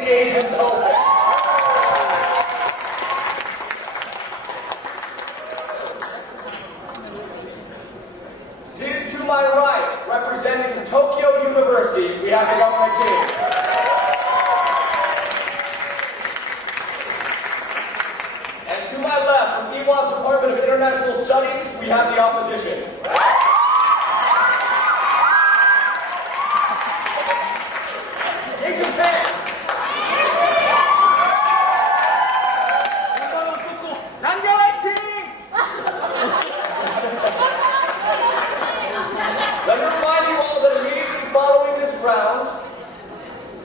Agents open. Seated to my right, representing Tokyo University, we have the government team. And to my left, from Iwa's Department of International Studies, we have the opposition. In Japan. Let me remind you all that immediately following this round,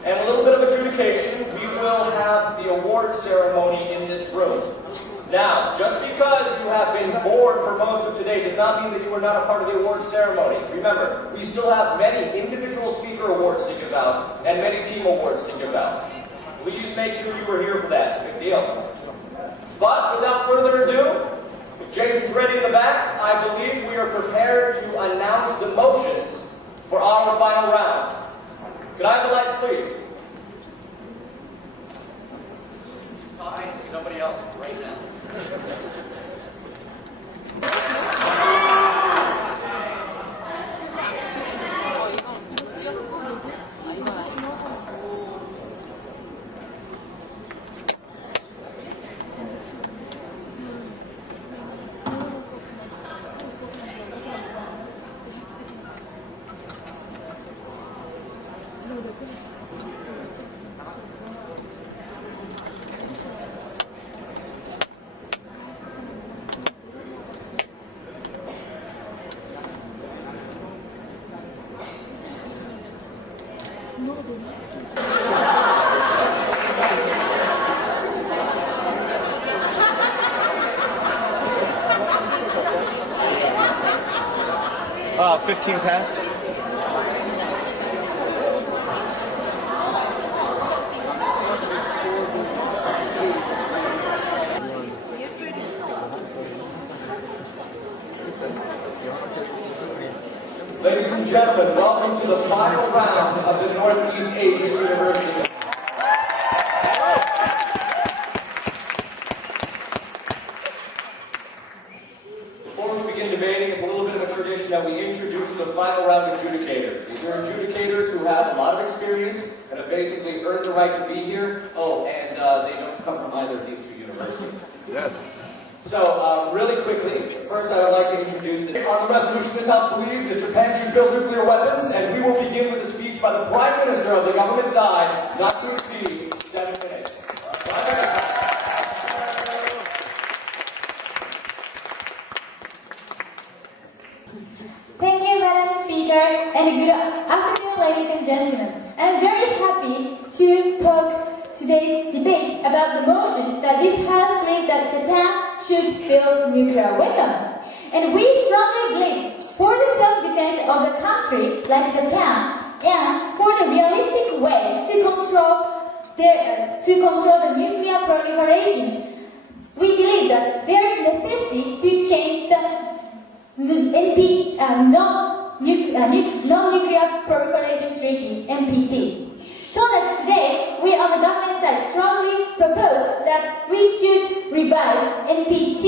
and a little bit of adjudication, we will have the award ceremony in this room. Now, just because you have been bored for most of today does not mean that you are not a part of the award ceremony. Remember, we still have many individual speaker awards to give out, and many team awards to give out. Please make sure you were here for that. It's a big deal. But without further ado, if Jason's ready in the back, I believe we are prepared to announce the motions for our final round. Could I have the lights, please? He's talking to somebody else right now. Wow, 15 past. Ladies and gentlemen, welcome to the final round of the Northeast Asian University. Before we begin debating, it's a little bit of a tradition that we introduce the final round adjudicators. These are adjudicators who have a lot of experience and have basically earned the right to be here. Oh, and they don't come from either of these two universities. Yes. So, really quickly, first I would like to introduce on the resolution this House believes that Japan should build nuclear weapons, and we will begin with a speech by the Prime Minister of the government side, not to exceed 7 minutes. Thank you, Madam Speaker, and good afternoon, ladies and gentlemen. I'm very happy to talk today's debate about the motion that this House believes that Japan should build nuclear weapons. And we strongly believe for the self-defense of the country like Japan and for the realistic way to control the nuclear proliferation, we believe that there is necessity to change the Non-Nuclear Proliferation Treaty, NPT. So that today, we on the government side strongly propose that we should revise NPT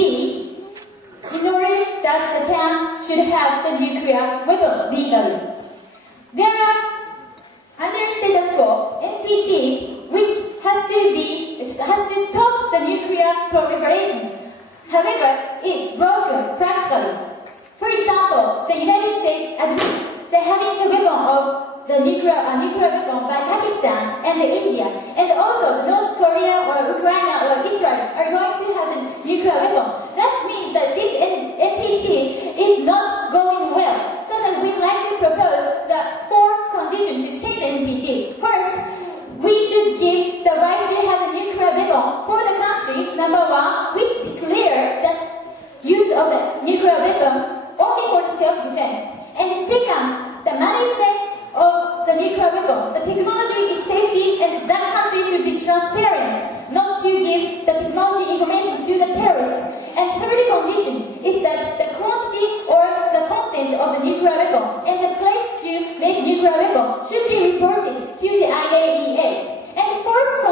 in order that Japan should have the nuclear weapon legally. There are, under status quo, NPT, which has to stop the nuclear proliferation. However, it's broken practically. For example, the United States admits that having the weapon of the nuclear weapon by Pakistan and India, and also North Korea or Ukraine or Israel are going to have the nuclear weapon. That means that this NPT is not going well. So that we'd like to propose the 4 conditions to change the NPT. First, we should give the right to have a nuclear weapon for the country, number 1, which declare the use of the nuclear weapon only for the self-defense. And second, the management of the nuclear weapon. The technology is safety and that country should be transparent, not to give the technology information to the terrorists. And third condition is that the quantity or the content of the nuclear weapon and the place to make nuclear weapon should be reported to the IAEA. And fourth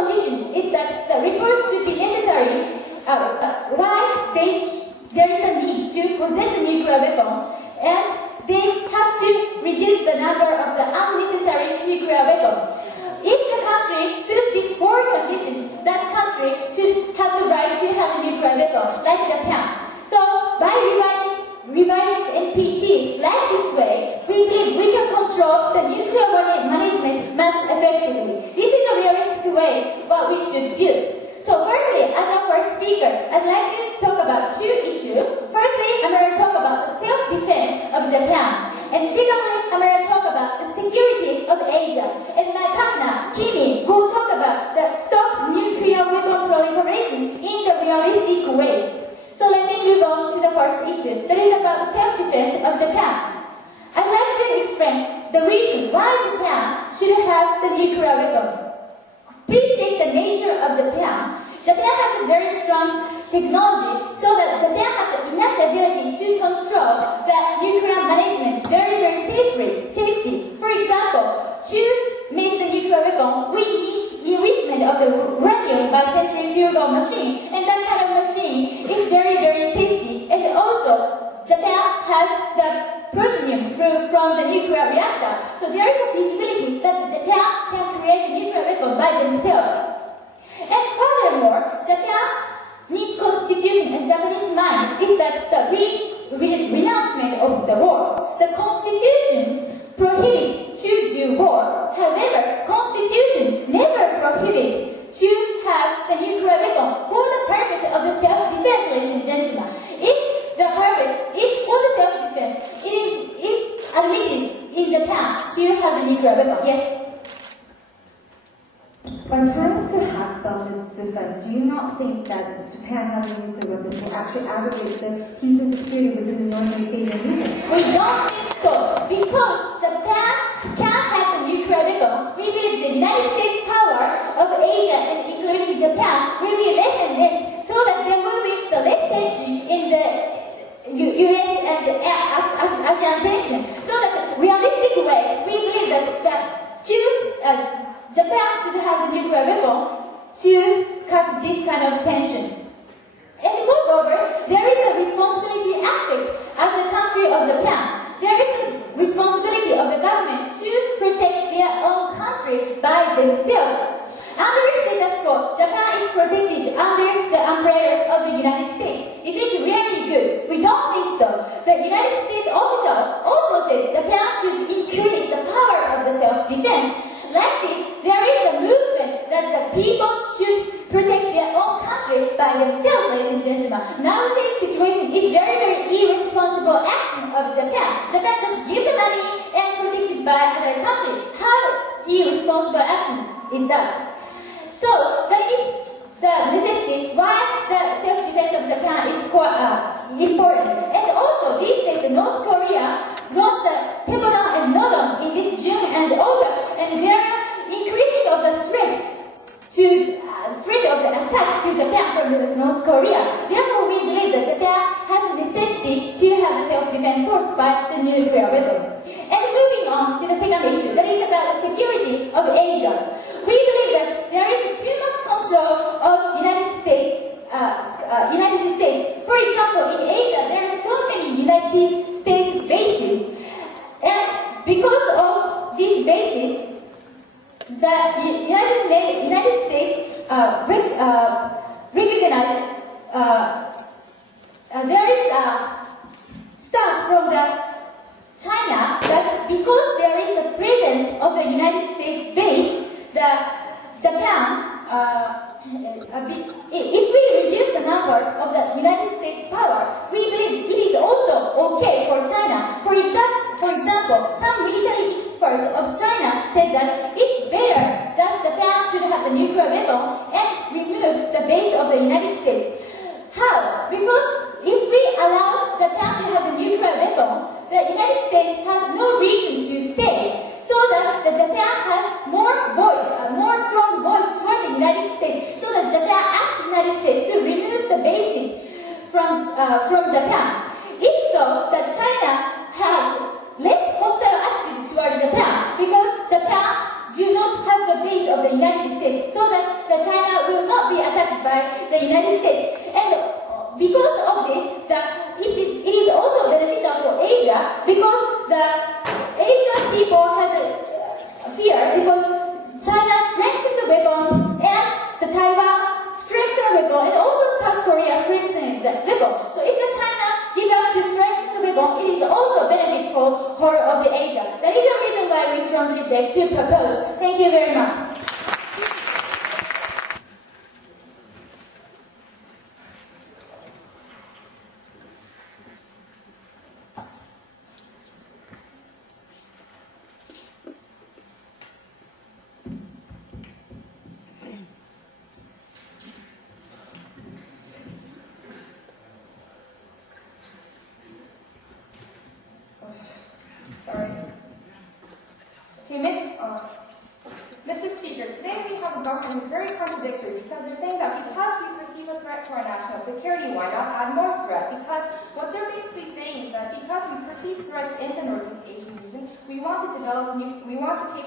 should do. So firstly, as our first speaker, I'd like to talk about two issues. Firstly, I'm going to talk about the self-defense of Japan. And secondly, I'm going to talk about the security of Asia. And my partner, Kimi, will talk about the stop nuclear weapon proliferation in the realistic way. So let me move on to the first issue, that is about the self-defense of Japan. I'd like to explain the reason why Japan should have the nuclear weapon. Appreciate the nature of Japan. Japan has a very strong technology, so that Japan has enough ability to control the nuclear management very, very safely. For example, to make the nuclear weapon, we need enrichment of the uranium by centrifugal machine, and that kind of machine is very, very safety. And also, Japan has the plutonium from the nuclear reactor, so there is a feasibility that Japan can create a nuclear weapon by themselves. And furthermore, Japanese constitution and Japanese mind is that the renouncement of the war. The constitution prohibits to do war. However, constitution never prohibits to have the nuclear weapon for the purpose of the self-defense, ladies and gentlemen. If the purpose is for the self-defense, it is admitted in Japan to have the nuclear weapon. Yes? By trying to have self-defense, do you not think that Japan having a nuclear weapon will actually aggravate the peace and security within the North East Asian region? We don't think so, because Japan can have the nuclear weapon. We believe the United States power of Asia and including Japan will be less and less, so that there will be the less tension in the US and the ASEAN tension. So that realistic way, we believe that Japan should have the nuclear weapon to cut this kind of tension. And moreover, there is a responsibility aspect as a country of Japan. There is a responsibility of the government to protect their own country by themselves. Under status quo, Japan is protected under the umbrella of the United States. Is it really good? We don't think so. The United States official also said Japan should increase the power of the self-defense. Like this, there is a movement that the people should protect their own country by themselves, ladies and gentlemen. Nowadays situation is very, very irresponsible action of Japan. Japan just give the money and protect it by other country. How irresponsible action is that? So that is the necessity why the self-defense of Japan is quite important. And also these days North Korea launched the Tebodan and Nodon in this June and August, and they are increasing of the threat of the attack to Japan from North Korea. Therefore, we believe that Japan has a necessity to have the self-defense force by the nuclear weapon. And moving on to the second issue, that is about the security of Asia. We believe that there is too much control of United States. For example, in Asia, there are so many United States bases, and because of these bases, the United States recognize there is a stance from the China that because there is the presence of the United States base, the Japan, if we reduce the number of the United States power, we believe it is also okay for China. For example, some military experts of China said that it's better that Japan should have the nuclear weapon and remove the base of the United States. How? Because if we allow Japan to have the nuclear weapon, the United States has no reason to stay. So that the Japan has more strong voice toward the United States. So that Japan asks the United States to remove the bases from Japan. If so, that China has less hostile attitude toward Japan because Japan do not have the base of the United States. So that the China will not be attacked by the United States. And because of this, it is also beneficial for Asia because the Asian people have a fear because China strengthens the weapon and the Taiwan strengthens the weapon and also South Korea strengthens the weapon. So if the China give up to strengthen the weapon, it is also benefit for whole of the Asia. That is the reason why we strongly beg to propose. Thank you very much. the government is very contradictory because they're saying that because we perceive a threat to our national security, why not add more threat? Because what they're basically saying is that because we perceive threats in the Northeast Asian region, we want to develop we want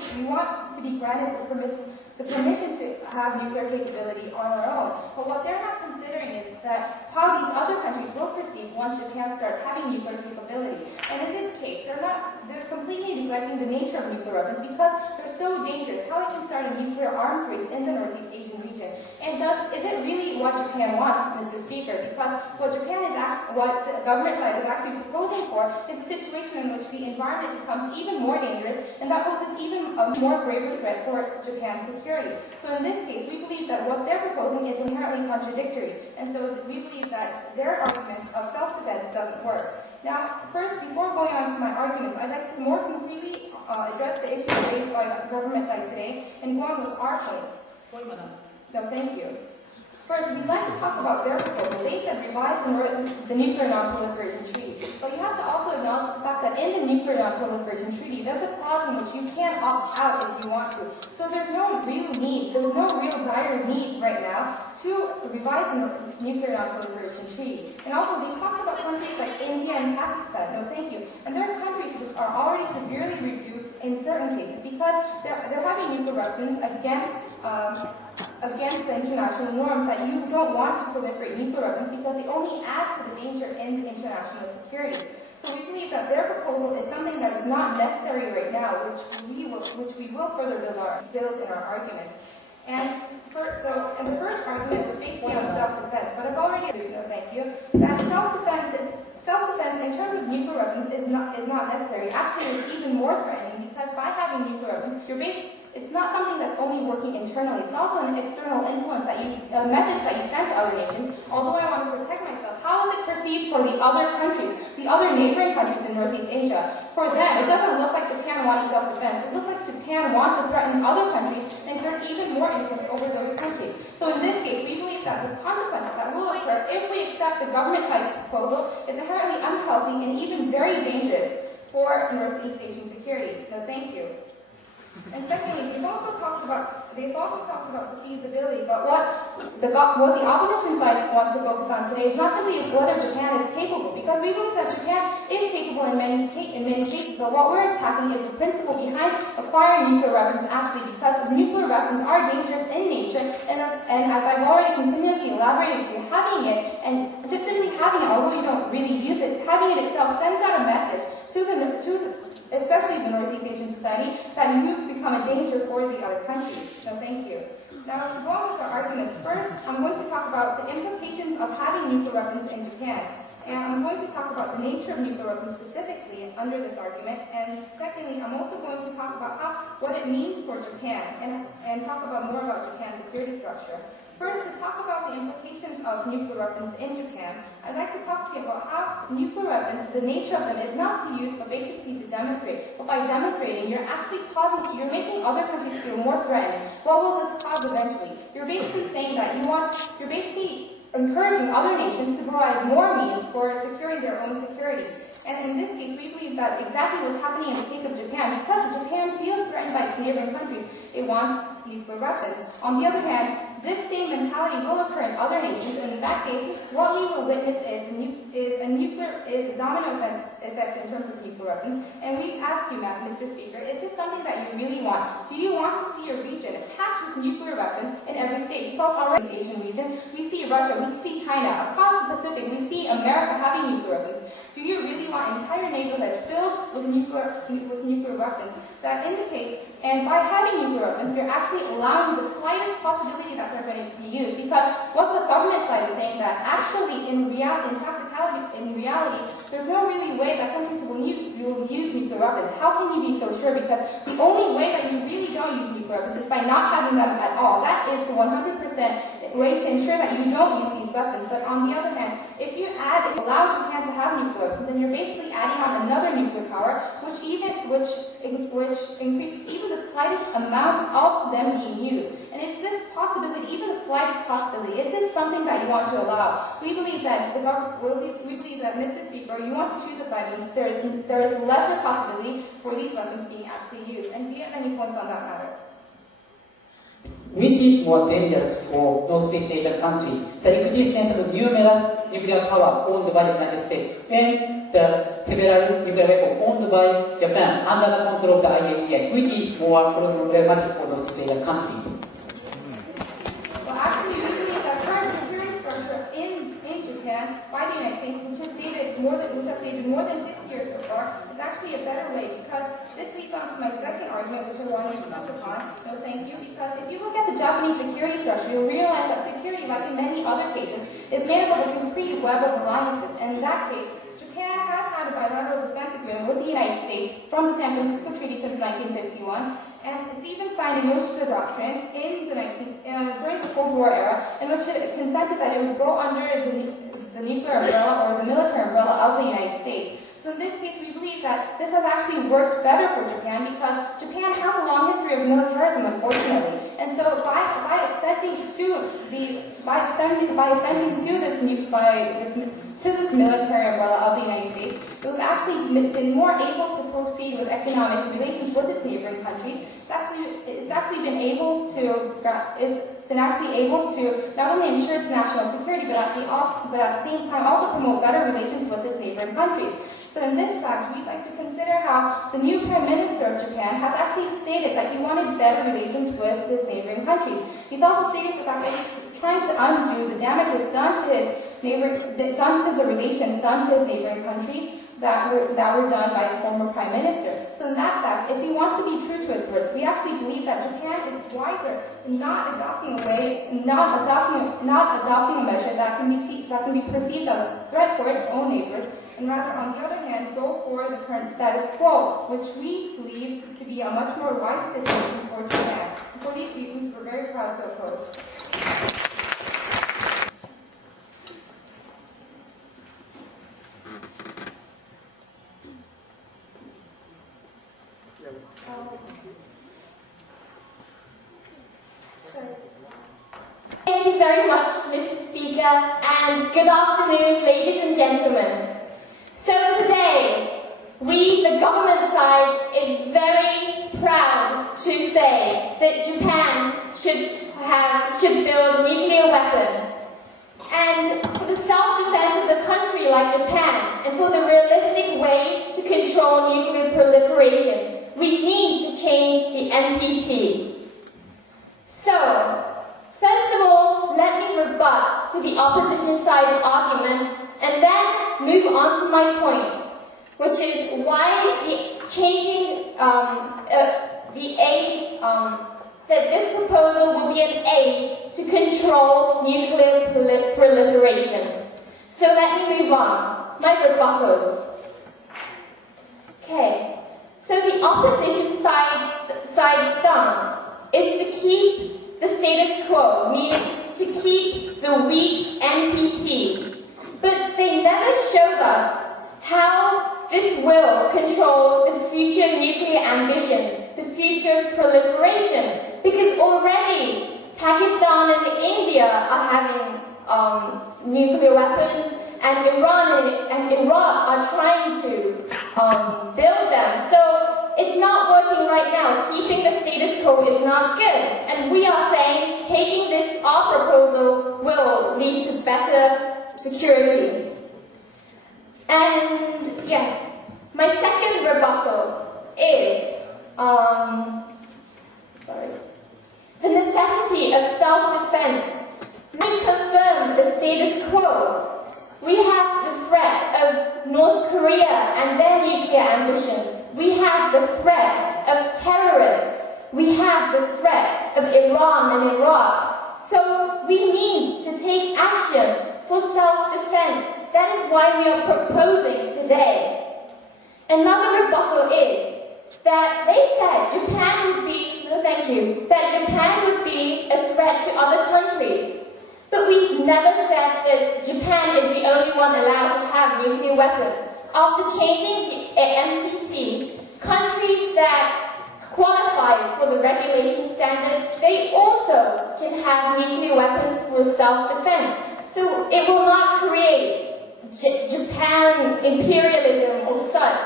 to be granted the permission to have nuclear capability on our own. But what they're not considering is that how these other countries will perceive once Japan starts having nuclear capability. And in this case, they're completely neglecting the nature of nuclear weapons because they're so dangerous. How it can start a nuclear arms race in the Northeast Asian region? And is it really what Japan wants, Mr. Speaker? Because what the government side is actually proposing for is a situation in which the environment becomes even more dangerous, and that poses even a more graver threat for Japan's security. So in this case, we believe that what they're proposing is inherently contradictory, and so we believe that their argument of self-defense doesn't work. Now, first, before going on to my arguments, I'd like to more concretely address the issues raised by the government side today and go on with our points. No, thank you. First, we'd like to talk about their proposal. They said revise the Nuclear Non-Proliferation Treaty. But you have to also acknowledge the fact that in the Nuclear Non-Proliferation Treaty, there's a clause in which you can opt out if you want to. So there's no real dire need right now to revise the Nuclear Non-Proliferation Treaty. And also, they talked about countries like India and Pakistan. No, thank you. And there are countries which are already severely rebuked in certain cases because they're having nuclear weapons against the international norms that you don't want to proliferate nuclear weapons because they only add to the danger in the international security. So we believe that their proposal is something that is not necessary right now, which we will further build in our arguments. And the first argument was basically on self-defense, but I've already thank you, that self-defense in terms of nuclear weapons is not necessary. Actually, it's even more threatening because by having nuclear weapons, it's not something that's only working internally. It's also an external influence a message that you send to other nations. Although I want to protect myself, how is it perceived for the other countries, the other neighboring countries in Northeast Asia? For them, it doesn't look like Japan wanting self-defense. It looks like Japan wants to threaten other countries and exert even more influence over those countries. So in this case, we believe that the consequences that will occur if we accept the government side's proposal is inherently unhealthy and even very dangerous for Northeast Asian security. So thank you. And secondly, they've also talked about the feasibility, but what the opposition side wants to focus on today is not simply whether Japan is capable, because we believe that Japan is capable in many cases, but what we're attacking is the principle behind acquiring nuclear weapons actually, because nuclear weapons are dangerous in nature, and as I've already continuously elaborated to, having it, and just simply having it, although you don't really use it, having it itself sends out a message especially the Northeast Asian society, that you've become a danger for the other countries. So thank you. Now, to go on with our arguments, first, I'm going to talk about the implications of having nuclear weapons in Japan. And I'm going to talk about the nature of nuclear weapons specifically under this argument. And secondly, I'm also going to talk about what it means for Japan and talk about more about Japan's security structure. First, to talk about the implications of nuclear weapons in Japan, I'd like to talk to you about how nuclear weapons, the nature of them, is not to use, but basically to demonstrate. But by demonstrating, you're making other countries feel more threatened. What will this cause eventually? You're basically saying that you're basically encouraging other nations to provide more means for securing their own security. And in this case, we believe that exactly what's happening in the case of Japan, because Japan feels threatened by its neighboring countries, it wants nuclear weapons. On the other hand, this same mentality will occur in other nations, and in that case, what we will witness is a domino effect in terms of nuclear weapons. And we ask you, Mr. Speaker, is this something that you really want? Do you want to see a region packed with nuclear weapons in every state? Because already in the Asian region, we see Russia, we see China, across the Pacific, we see America having nuclear weapons. Do you really want entire neighborhoods filled with nuclear weapons? That in the case, and by having nuclear weapons, you're actually allowing the slightest possibility that they're going to be used. Because what the government side is saying that actually, in reality, there's no really way that countries will use nuclear weapons. How can you be so sure? Because the only way that you really don't use nuclear weapons is by not having them at all. That is 100% way to ensure that you don't use these weapons. But on the other hand, if you allow Japan to have nuclear weapons, then you're basically adding on another nuclear power, which increases even the slightest amount of them being used. And is this possibility, even the slightest possibility, is this something that you want to allow? We believe that Mr. Speaker, you want to choose a side when there is lesser possibility for these weapons being actually used. And do you have any points on that matter? which is more dangerous for Northeast Asian countries? The existence of numerous nuclear power owned by the United States and the several nuclear weapons owned by Japan under the control of the IAEA, which is more problematic for Northeast Asian countries? Well, actually, we believe that current security structure in Japan by the United States, which has dated more than 50 years so far, is actually a better way, because this leads on to my second argument, which I wanted to touch upon. No, thank you, because if you look at the Japanese security structure, you'll realize that security, like in many other cases, is made up of a complete web of alliances. And in that case, Japan has had a bilateral defense agreement with the United States from the San Francisco Treaty since 1951, and it's even signed the Yoshida Doctrine in during the Cold War era, in which it consented that it would go under the nuclear umbrella or the military umbrella of the United States. So in this case, we believe that this has actually worked better for Japan, because Japan has a long history of militarism, unfortunately. And so by acceding to this military umbrella of the United States, it was actually been more able to proceed with economic relations with its neighboring countries. It's actually been able to not only ensure its national security, but at the same time also promote better relations with its neighboring countries. So in this fact, we'd like to consider how the new Prime Minister of Japan has actually stated that he wanted better relations with his neighboring countries. He's also stated the fact that he's trying to undo the damages done to the relations done to his neighboring countries that were done by his former Prime Minister. So in that fact, if he wants to be true to his words, we actually believe that Japan is wiser in not adopting a measure that can be perceived as a threat for its own neighbors, and rather, on the other hand, go for the current status quo, which we believe to be a much more wise situation for Japan. And for these reasons, we're very proud to oppose. Thank you very much, Mr. Speaker, and good afternoon, ladies and gentlemen. So today, we, the government side, is very proud to say that Japan should build nuclear weapons. And for the self-defense of the country like Japan, and for the realistic way to control nuclear proliferation, we need to change the NPT. So, first of all, let me rebut to the opposition side's argument, and then move on to my point, which is why that this proposal will be an aid to control nuclear proliferation. So let me move on. My rebuttals. Okay. So the opposition side's stance is to keep the status quo, meaning to keep the weak NPT. But they never showed us how this will control the future nuclear ambitions, the future proliferation. Because already Pakistan and India are having nuclear weapons, and Iran and Iraq are trying to build them. So it's not working right now. Keeping the status quo is not good. And we are saying taking our proposal will lead to better security. And yes, my second rebuttal is the necessity of self-defense. We confirm the status quo. We have the threat of North Korea and their nuclear ambitions. We have the threat of terrorists. We have the threat of Iran and Iraq. So we need to take action for self-defense. That is why we are proposing today. Another rebuttal is that they said Japan would be, that Japan would be a threat to other countries. But we've never said that Japan is the only one allowed to have nuclear weapons. After changing the NPT, countries that qualify for the regulation standards, they also can have nuclear weapons for self-defense. So it will not create Japan imperialism or such.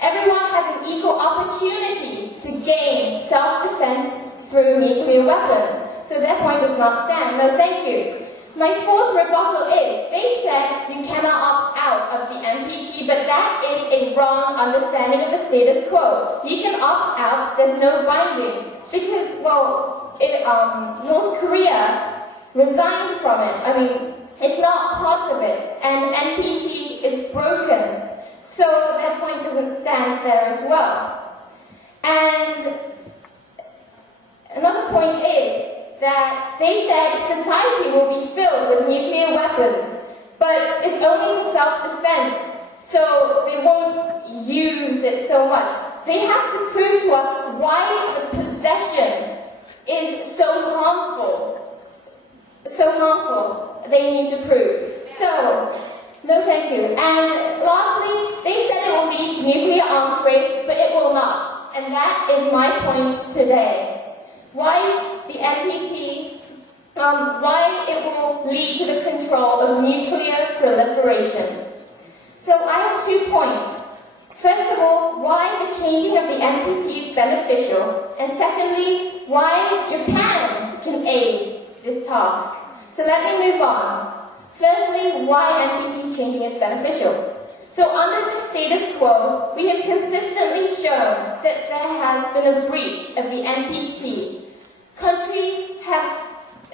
Everyone has an equal opportunity to gain self-defense through nuclear weapons. So their point does not stand. No, thank you. My fourth rebuttal is, they said you cannot opt out of the NPT, but that is a wrong understanding of the status quo. You can opt out, there's no binding. Because, well, North Korea resigned from it. I mean, it's not part of it, and NPT is broken. So that point doesn't stand there as well. And another point is that they said society will be filled with nuclear weapons, but it's only for self-defense, so they won't use it so much. They have to prove to us why the possession is so harmful. So harmful. They need to prove. So, no thank you. And lastly, they said it will lead to nuclear arms race, but it will not. And that is my point today. Why the NPT, why it will lead to the control of nuclear proliferation. So I have 2 points. First of all, why the changing of the NPT is beneficial, and secondly, why Japan can aid this task. So let me move on. Firstly, why NPT changing is beneficial. So under the status quo, we have consistently shown that there has been a breach of the NPT. Countries have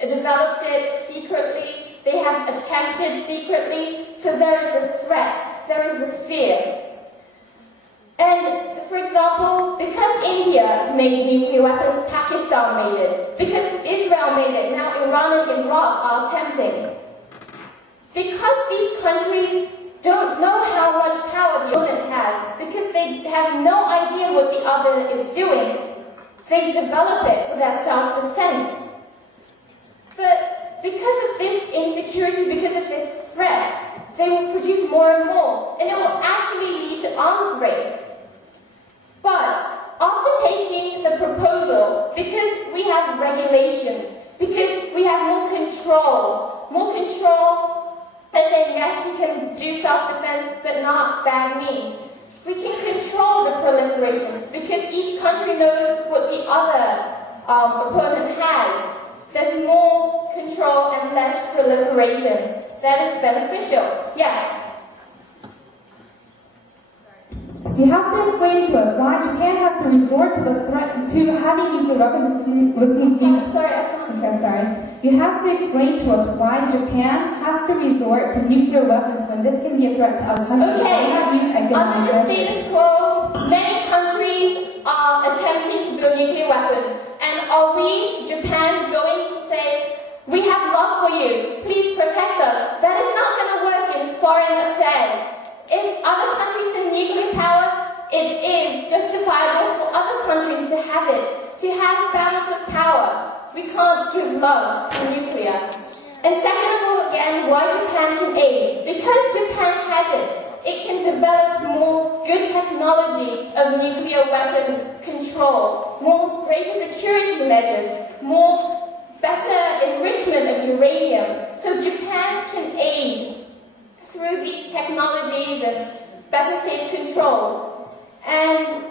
developed it secretly, they have attempted secretly, so there is a threat, there is a fear. And, for example, because India made nuclear weapons, Pakistan made it. Because Israel made it, now Iran and Iraq are attempting. Because these countries don't know how much power the opponent has, because they have no idea what the other is doing, they develop it for their self-defense. But because of this insecurity, because of this threat, they will produce more and more, and it will actually lead to arms race. But after taking the proposal, because we have regulations, because we have more control as in yes, you can do self-defense, but not bad means. We can control the proliferation, because each country knows what the other opponent has. There's more control and less proliferation. That is beneficial. Yes? You have to explain to us why Japan has to resort to the threat to having nuclear weapons with nuclear. Sorry, I can't. Okay, I'm sorry. You have to explain to us why Japan has to resort to nuclear weapons when this can be a threat to other countries. Okay. Under the status quo, many countries are attempting to build nuclear weapons. And are we, Japan, going to say, we have love for you, please protect us? That is not going to work in foreign affairs. If other countries have nuclear power, it is justifiable for other countries to have it, to have balance of power. We can't give love to nuclear. And second of all, again, why Japan can aid. Because Japan has it, it can develop more good technology of nuclear weapon control, more greater security measures, more better enrichment of uranium. So Japan can aid through these technologies and better safe controls. And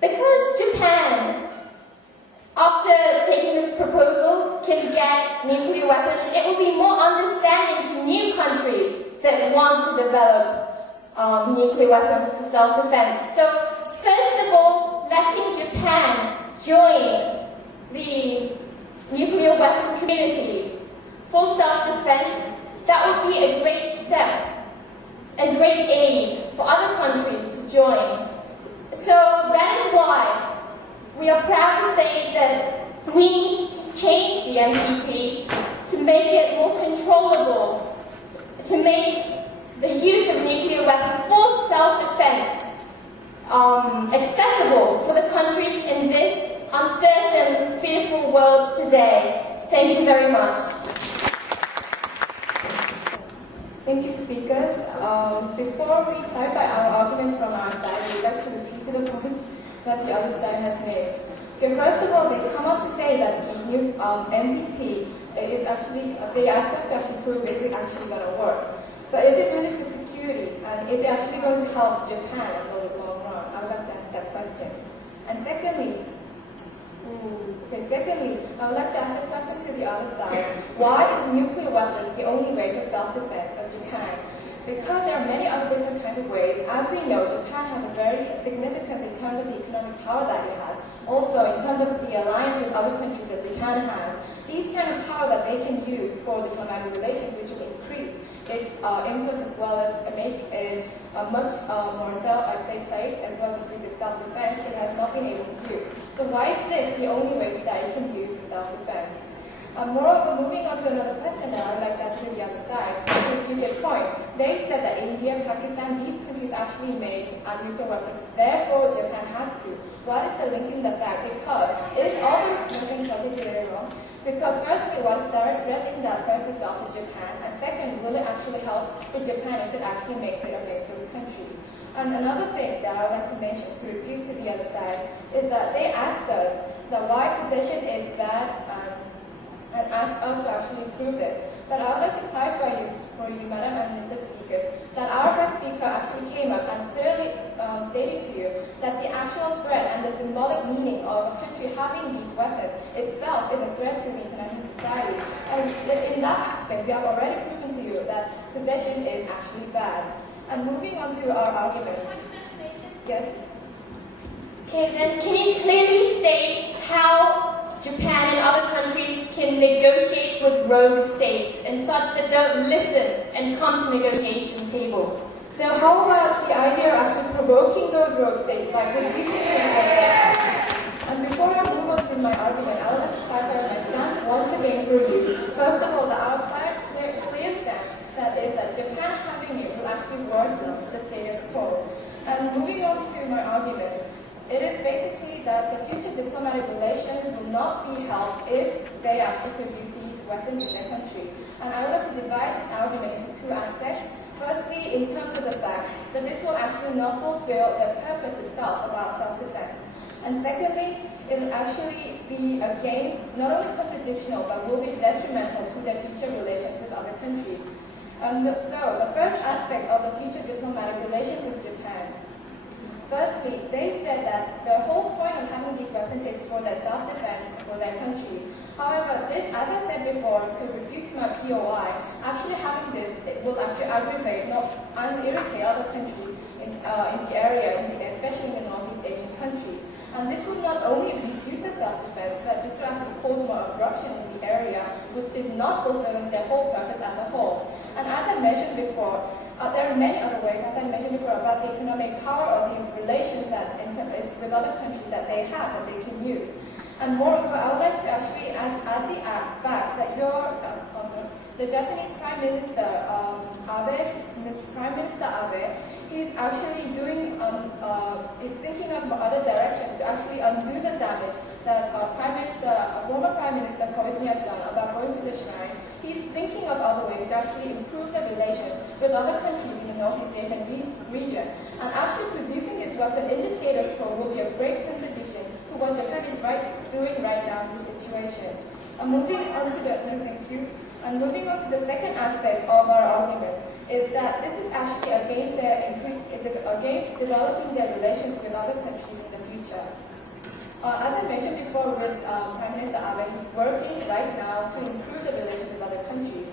because Japan, after taking this proposal, can get nuclear weapons, it will be more understanding to new countries that want to develop nuclear weapons for self-defense. So, first of all, letting Japan join the nuclear weapon community for self-defense, that would be a great step, a great aid for other countries to join. So that is why we are proud to say that we need to change the NPT to make it more controllable, to make the use of nuclear weapons for self-defense accessible for the countries in this uncertain, fearful world today. Thank you very much. Thank you, speakers. Before we clarify our arguments from our side, we'd like to repeat the points that the other side has made. Okay, first of all, they come up to say that the new NPT is actually, they asked us to actually prove is it actually going to work. But is it really for security? And is it actually going to help Japan over the long run? I would like to ask that question. And secondly, Okay, secondly, I would like to ask a question to the other side. Why is nuclear weapons the only way for self-defense of Japan? Because there are many other different kinds of ways. As we know, Japan has a very significant in terms of the economic power that it has. Also, in terms of the alliance with other countries that Japan has, these kind of power that they can use for diplomatic relations, which will increase its influence as well as make it a much more safe place, as well as increase its self-defense, it has not been able to use. So why is this the only way that it can use for self-defense? Moreover, moving on to another question that I would like to ask to the other side, to refute their point. They said that India, Pakistan, these countries actually made nuclear weapons. Therefore, Japan has to. Why is the linking the fact? Because it is always nothing very wrong. Because firstly, what is direct threat in that first itself is Japan, and second, will it actually help for Japan if it actually makes it against those countries? And another thing that I would like to mention to refute to the other side is that they asked us that why possession is bad and asked us to actually prove this. But I would like to clarify for you, Madam and Mr. Speaker, that our first speaker actually came up and clearly stated to you that the actual threat and the symbolic meaning of a country having these weapons itself is a threat to the international society. And in that aspect, we have already proven to you that possession is actually bad. And moving on to our argument. Yes? Okay, then can you clearly state how Japan and other countries can negotiate with rogue states and such that don't listen and come to negotiation tables? Now, how about the idea of actually provoking those rogue states by producing them? And before I move on to my argument, I would like to clarify my stance once again for you. First of all, our clear stance that is that Japan having it will actually worsen the status quo. And moving on to my argument, it is basically that the future diplomatic relations will not be held if they actually produce these weapons in their country. And I would like to divide this argument into two aspects. Firstly, in terms of the fact that this will actually not fulfill the purpose itself about self-defense. And secondly, it will actually be against, not only contradictional, but will be detrimental to their future relations with other countries. So, the first aspect of the future diplomatic relations with Japan. Firstly, they said that the whole point of having these weapons is for their self-defense for their country. However, this, as I said before, to refute my POI, actually having this, it will actually aggravate and irritate other countries in the area, especially in the Northeast Asian countries. And this would not only reduce the self-defense, but just to actually cause more eruption in the area, which is not fulfilling their whole purpose as a whole. And as I mentioned before, there are many other ways, as I mentioned before, about the economic power or the relations that with other countries that they have that they can use. And moreover, I would like to actually add the fact that the Japanese Prime Minister Abe, he's actually is thinking of other directions to actually undo the damage that former Prime Minister Koizumi has done about going to the shrine. He's thinking of other ways to actually improve the relations with other countries in the Northeast Asian region. And actually producing this weapon in this status quo will be a great contradiction to what Japan is doing right now in this situation. And moving on to the second aspect of our argument is that this is actually against developing their relations with other countries in the future. As I mentioned before with Prime Minister Abe, he's working right now to improve the relations with other countries.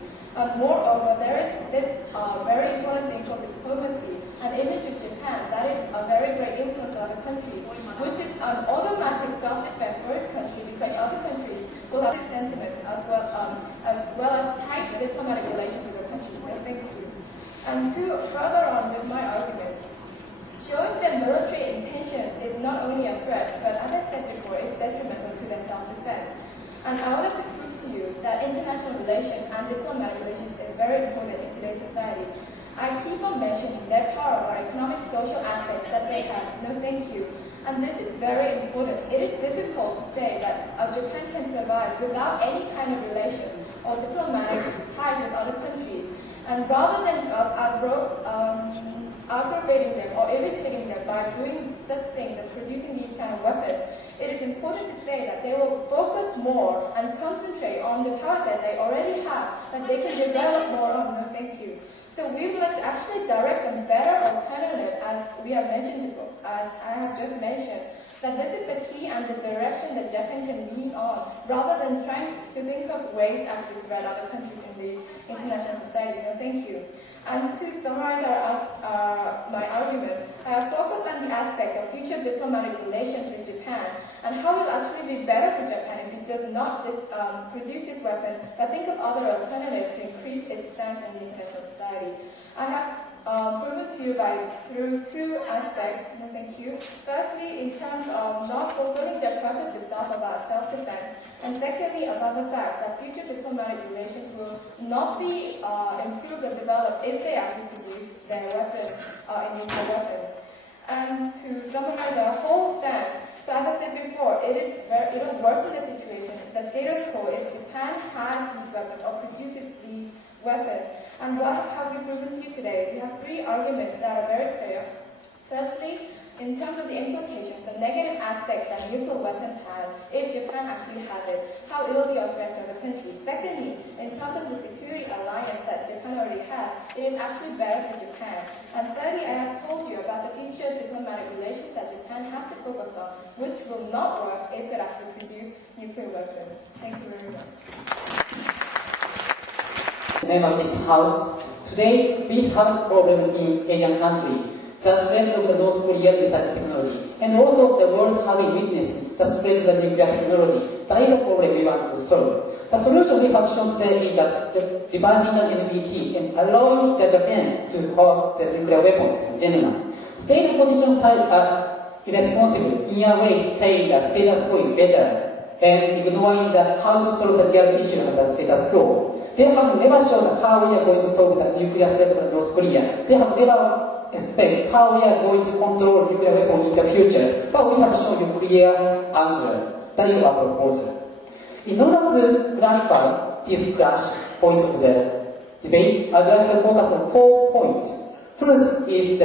Moreover, there is this very important thing called diplomacy, an image of Japan that is a very great influence on other countries, which is an automatic self-defense for its country because other countries will have sentiments as well as tight diplomatic relations with the countries. Thank you. And to further on with my argument, showing their military intentions is not only a threat, but as I said before, it's detrimental to their self-defense. And I want to prove to you that international relations and diplomatic relations is very important in today's society. I keep on mentioning their power or economic, social aspects that they have. No, thank you. And this is very important. It is difficult to say that Japan can survive without any kind of relations or diplomatic ties with other countries. And rather than aggravating them or irritating them by doing such things as producing these kind of weapons, it is important to say that they will focus more and concentrate on the power that they already have, that they can develop more on. No, thank you. So we would like to actually direct a better alternative, as we have mentioned before, as I have just mentioned, that this is the key and the direction that Japan can lean on, rather than trying to think of ways to actually threat other countries in the international society. Thank you. And to summarize my argument, I have focused on the aspect of future diplomatic relations with Japan and how it will actually be better for Japan if it does not produce this weapon, but think of other alternatives to increase its stance in the international society. I have proven to you through two aspects. Thank you. Firstly, in terms of not fulfilling their purpose itself about self-defense, and secondly, about the fact that future diplomatic relations will not be improved or developed if they actually produce their weapons, nuclear weapons. And to summarize our whole stance, so as I said before, it'll worsen the situation, the status quo, if Japan has these weapons or produces these weapons. And what have we proven to you today? We have three arguments that are very clear. Firstly, in terms of the implications, the negative aspects that nuclear weapons have, if Japan actually has it, how it will be a threat to other countries. Secondly, in terms of the security alliance that Japan already has, it is actually better for Japan. And thirdly, I have told you about the future diplomatic relations that Japan has to focus on, which will not work if it actually produces nuclear weapons. Thank you very much. The name of this house. Today, we have a problem in Asian country. The threat of the North Korea missile technology, and also the world having witnessed the spread of the nuclear technology. That is the problem we want to solve. The solution we have shown today is that revising the NPT and allowing the Japan to have the nuclear weapons in general. State position side are irresponsible in a way, saying that status quo is better and ignoring how to solve the real issue of the status quo. They have never shown how we are going to solve the nuclear threat of North Korea. They have never explained how we are going to control nuclear weapons in the future. But we have shown you clear answer. That is our proposal. In order to clarify this crash point of the debate, I'd like to focus on 4 points. First is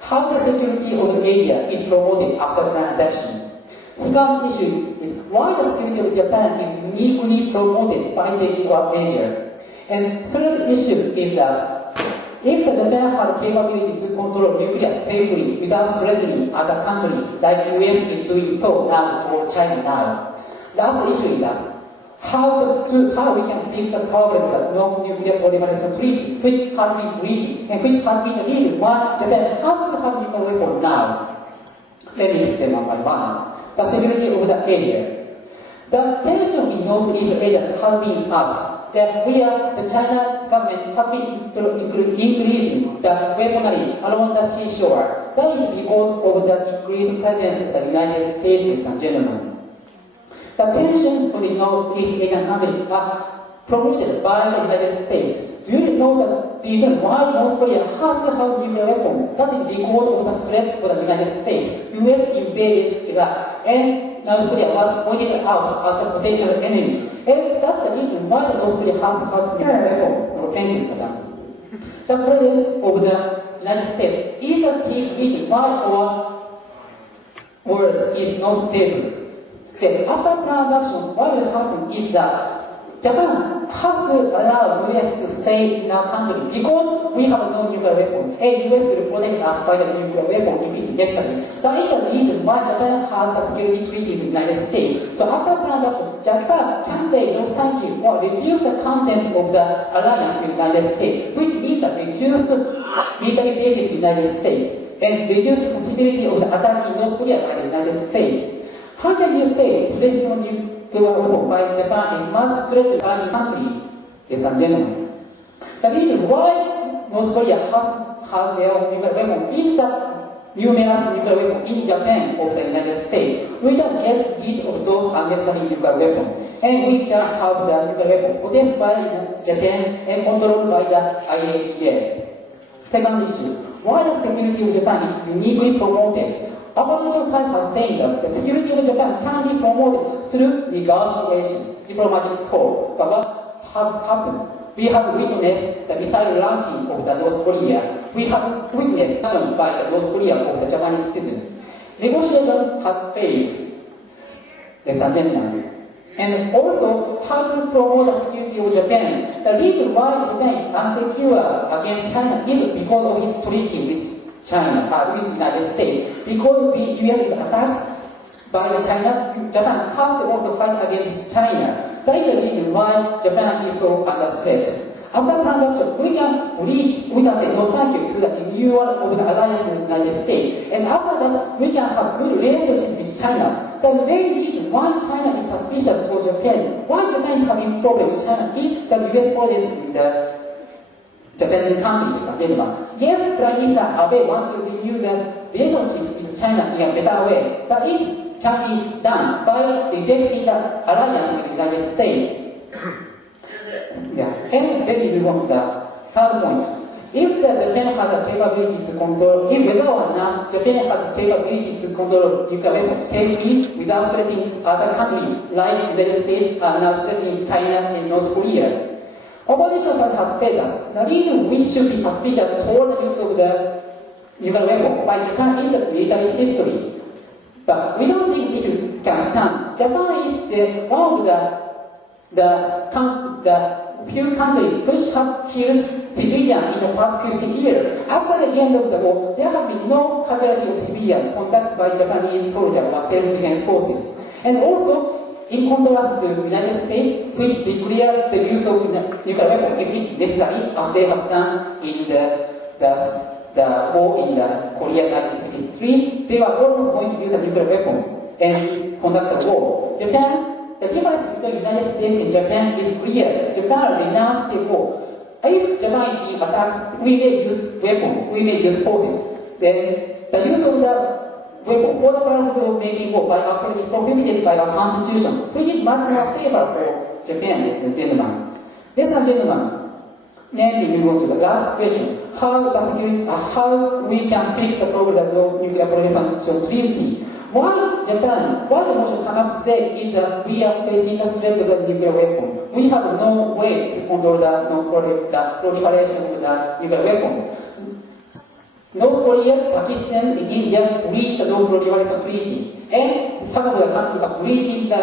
how the security of the area is promoted after plan adoption. Second issue is why the security of Japan is uniquely promoted by the Asia. And third issue is that if the Japan had capability to control nuclear safely without threatening other countries, like US is doing so now for China now. Last issue is that how we can fix the problem of non-nuclear proliferation treaty, which has been breached and which has been the reason why Japan has to have nuclear weapons now. Let me explain one by one. The security of the area. The tension in Northeast Asia has been up. That the China government has been increasing the weaponry along the seashore. That is because of the increased presence of the United States, ladies and gentlemen. The tension of the Northeast Asian countries are promoted by the United States. Do you know the reason why North Korea has to have nuclear weapons? That is because of the threat for the United States. US invaded Iraq, and North Korea was pointed out as a potential enemy. And that's the reason why the North Korea has to have nuclear weapons. Thank you for that. The presence of the United States is the key reason why our world is not stable. Okay, after plan adoption, what will happen is that Japan has to allow US to stay in our country because we have no nuclear weapons. And US will protect us by the nuclear weapons if it's necessary. That is the reason why Japan has a security treaty with the United States. So after plan adoption, Japan can say no thank you or reduce the content of the alliance with the United States, which means that reduce military bases in the United States and reduce the possibility of the attack in North Korea by the United States. How can you say potential nuclear weapon by Japan is much threatened by the country, ladies and gentlemen? The reason why North Korea has their nuclear weapon is the numerous nuclear weapons in Japan of the United States. We can get rid of those unnecessary nuclear weapons, and we can have the nuclear weapon possessed by Japan and controlled by the IAEA. Second issue, why the security of Japan is uniquely promoted? Opposition side has said that the security of Japan can be promoted through negotiation, diplomatic talk. But what has happened? We have witnessed the missile launching of the North Korea. We have witnessed action by the North Korea of the Japanese citizens. Negotiation has failed, ladies and gentlemen. And also, how to promote the security of Japan. The reason why Japan is unsecure against China is because of its treaty with China, with the United States. Because the US is attacked by China, Japan has to also fight against China. That is the reason why Japan is so under threat. After transaction, we can say no thank you to the renewal of the alliance with the United States. And after that, we can have good relationship with China. The main reason why China is suspicious for Japan, why Japan is having problem with China, is the US policy in the Japanese country, ladies and gentlemen. Yes, Prime Minister Abe wants to renew the relationship with China in a better way. But it can be done by rejecting the alliance with the United States. Yeah. And let me move on to the third point. If Japan has the capability to control, if whether or not Japan has the capability to control nuclear weapons safely without threatening other countries like the United States and now threatening China and North Korea. Opposition side has said that the reason we should be suspicious toward the use of the nuclear weapon by Japan is the military history. But we don't think this can stand. Japan is one of the few countries which have killed civilians in the past 50 years. After the end of the war, there has been no casualty of civilians conducted by Japanese soldiers or self-defense forces. And also, in contrast to the United States, which declared the use of nuclear weapons if it's necessary, as they have done in the war in Korea 1953, they were almost going to use a nuclear weapon and conduct a war. The difference between the United States and Japan is clear. Japan renounced the war. If Japan is being attacked, we may use weapons, we may use forces. Then the use of the weapon for the purpose of making war by our is prohibited by our constitution, which is much more safer for Japan, ladies and gentlemen. Ladies and gentlemen, then we move on to the last question. How we can fix the problem of nuclear proliferation treaty? Why Japan, why the motion come up today is that we are facing the threat of the nuclear weapon. We have no way to control the proliferation of the nuclear weapon. North Korea, Pakistan, and India reached the non-proliferation treaty, and some of the countries are breaching the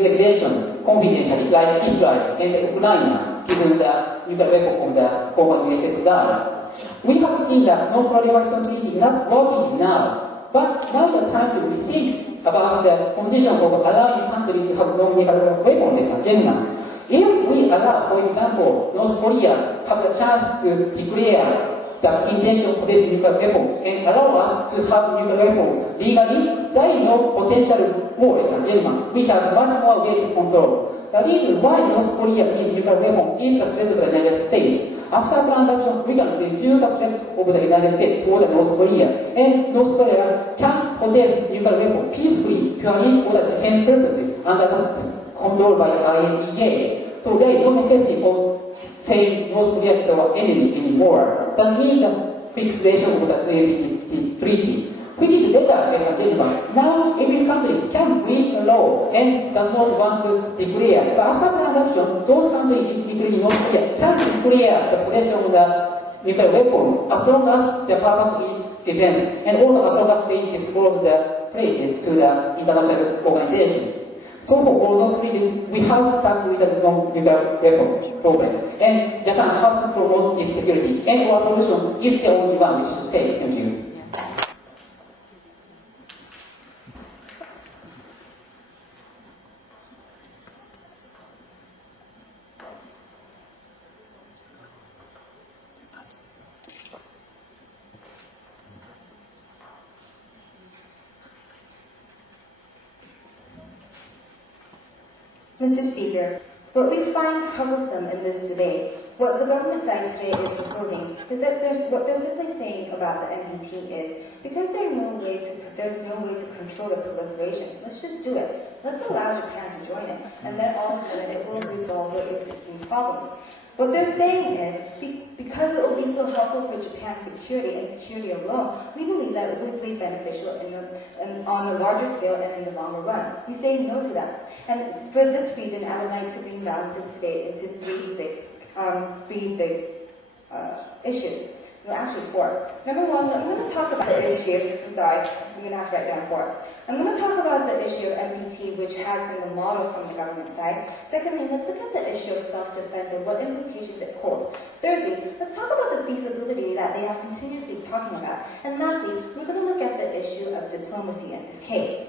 regulation confidentially, like Israel and Ukraine, given the nuclear weapon of the former USSR. We have seen that non-proliferation treaty is not working now. But now the time to rethink about the condition of allowing countries to have non-nuclear weapons, ladies and gentlemen. If we allow, for example, North Korea have the chance to declare the intention of this nuclear weapon and allow us to have nuclear weapons legally, there is no potential war, ladies and gentlemen. We have much more way to control. The reason why North Korea needs nuclear weapon is the threat of the United States. After transaction, we can reduce the threat of the United States toward North Korea, and North Korea can possess nuclear weapon peacefully, purely for the defense purposes, under the control by IAEA. So there is no necessity of saying North Korea is our enemy anymore. That means the fixation of the THBT treaty, which is better, ladies and gentlemen. Now every country can breach the law and does not want to declare. But after transaction, those countries, including North Korea, can declare the possession of the nuclear weapon as long as the purpose is defense, and also as long as they disclose the places to the international organizations. So for all those reasons, we have to start with the non-nuclear weapon problem. And Japan has to promote its security. And our solution is the only one we should take. Thank you. Mr. Speaker, what we find troublesome in this debate, what the government side today is proposing, is that what they're simply saying about the NPT is, because there's no way to control the proliferation, let's just do it. Let's allow Japan to join it, and then all of a sudden it will resolve the existing problems. What they're saying is, because it will be so helpful for Japan's security and security alone, we believe that it would be beneficial on a larger scale and in the longer run. We say no to that. And for this reason, I would like to bring down this debate into three big issues. No, actually four. Number one, I'm going to talk about the issue. I'm sorry, I'm going to have to write down four. I'm going to talk about the issue of NPT, which has been the model from the government side. Secondly, let's look at the issue of self-defense and what implications it holds. Thirdly, let's talk about the feasibility that they are continuously talking about. And lastly, we're going to look at the issue of diplomacy in this case.